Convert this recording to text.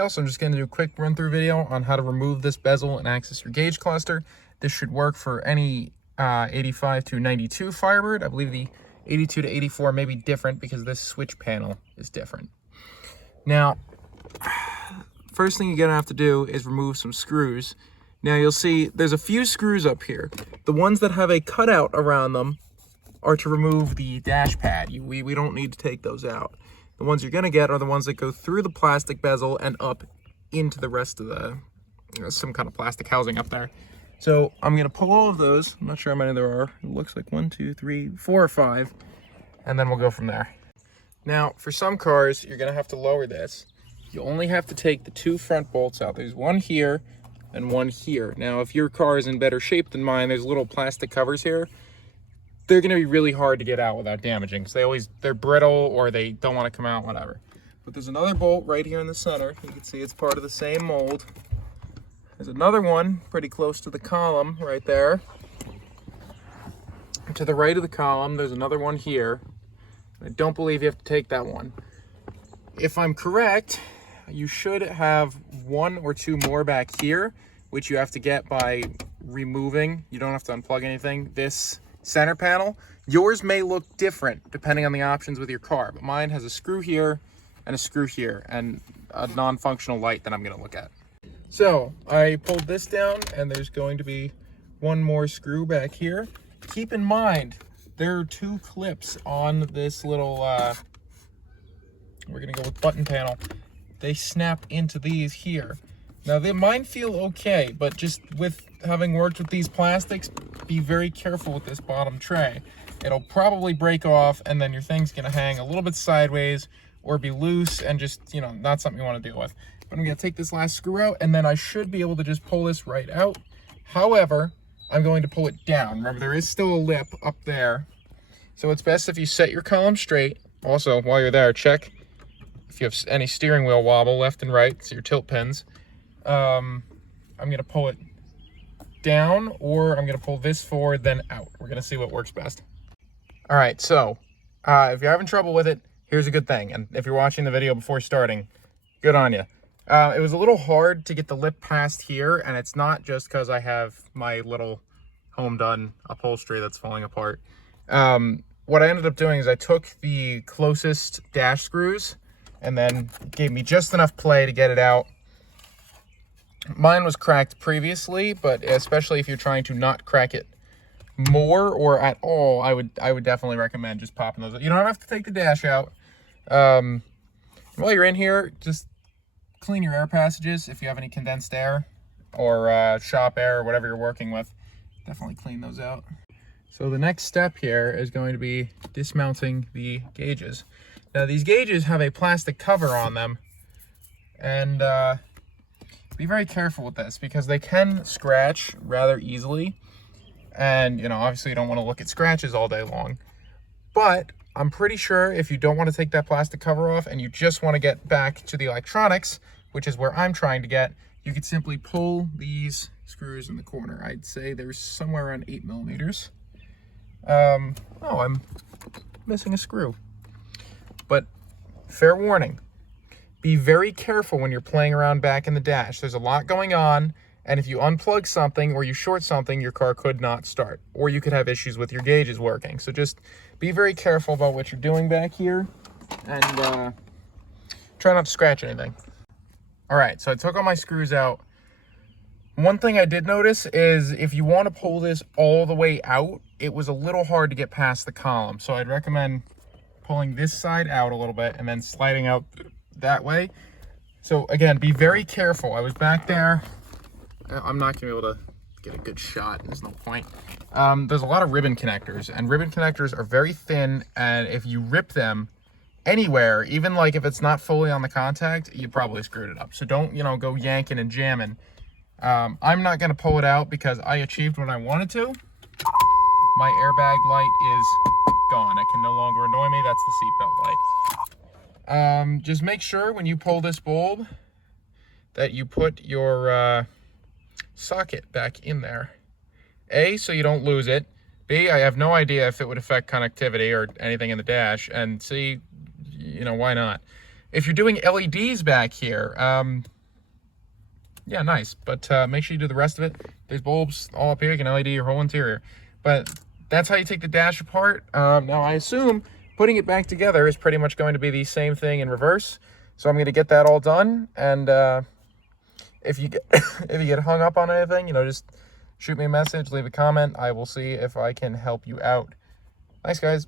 Also, I'm just going to do a quick run through video on how to remove this bezel and access your gauge cluster. This should work for any 85 to 92 Firebird. I believe the 82 to 84 may be different because this switch panel is different. Now, first thing you're going to have to do is remove some screws. Now you'll see there's a few screws up here. The ones that have a cutout around them are to remove the dash pad. We don't need to take those out. The ones you're going to get are the ones that go through the plastic bezel and up into the rest of the, some kind of plastic housing up there. So I'm going to pull all of those. I'm not sure how many there are. It looks like 1, 2, 3, 4 or 5. And then we'll go from there. Now, for some cars, you're going to have to lower this. You only have to take the 2 front bolts out. There's one here and one here. Now, if your car is in better shape than mine, there's little plastic covers here. They're going to be really hard to get out without damaging because they're brittle or they don't want to come out, whatever. But there's another bolt right here in the center. You can see it's part of the same mold. There's another one pretty close to the column right there. And to the right of the column, there's another one here. I don't believe you have to take that one. If I'm correct, you should have 1 or 2 more back here, which you have to get by removing. You don't have to unplug anything. This center panel, yours may look different depending on the options with your car, but mine has a screw here and a screw here and a non-functional light that I'm going to look at. So I pulled this down and there's going to be 1 more screw back here. Keep in mind there are 2 clips on this little we're going to go with button panel. They snap into these here. Now mine feel okay, but just with having worked with these plastics, be very careful with this bottom tray. It'll probably break off and then your thing's gonna hang a little bit sideways or be loose and just, not something you want to deal with. But I'm gonna take this last screw out and then I should be able to just pull this right out. However, I'm going to pull it down. Remember, there is still a lip up there. So it's best if you set your column straight. Also, while you're there, check if you have any steering wheel wobble left and right, so your tilt pins. I'm gonna pull it down or I'm gonna pull this forward then out. We're gonna see what works best. All right, so if you're having trouble with it, here's a good thing. And if you're watching the video before starting, good on you. It was a little hard to get the lip past here, and it's not just because I have my little home done upholstery that's falling apart. What I ended up doing is I took the closest dash screws and then gave me just enough play to get it out. Mine was cracked previously, but especially if you're trying to not crack it more or at all, I would definitely recommend just popping those. You don't have to take the dash out. While you're in here, just clean your air passages if you have any condensed air or shop air or whatever you're working with. Definitely clean those out. So the next step here is going to be dismounting the gauges. Now these gauges have a plastic cover on them, and be very careful with this because they can scratch rather easily. And, obviously you don't want to look at scratches all day long. But I'm pretty sure if you don't want to take that plastic cover off and you just want to get back to the electronics, which is where I'm trying to get, you could simply pull these screws in the corner. I'd say there's somewhere around 8 millimeters. Oh, I'm missing a screw. But fair warning. Be very careful when you're playing around back in the dash. There's a lot going on, and if you unplug something or you short something, your car could not start, or you could have issues with your gauges working. So just be very careful about what you're doing back here, and try not to scratch anything. All right, so I took all my screws out. One thing I did notice is if you want to pull this all the way out, it was a little hard to get past the column. So I'd recommend pulling this side out a little bit and then sliding out that way. So again, be very careful. I was back there. I'm not gonna be able to get a good shot. There's no point. There's a lot of ribbon connectors, and ribbon connectors are very thin, and if you rip them anywhere, even like if it's not fully on the contact, you probably screwed it up. So don't, go yanking and jamming. I'm not gonna pull it out because I achieved what I wanted to. My airbag light is gone. It can no longer annoy me. That's the seatbelt light. Just make sure when you pull this bulb that you put your socket back in there. A, so you don't lose it. B, I have no idea if it would affect connectivity or anything in the dash. And C, why not? If you're doing LEDs back here, yeah, nice. But make sure you do the rest of it. There's bulbs all up here. You can LED your whole interior. But that's how you take the dash apart. Now, I assume putting it back together is pretty much going to be the same thing in reverse. So I'm going to get that all done. And if you get if you get hung up on anything, you know, just shoot me a message, leave a comment. I will see if I can help you out. Thanks, guys.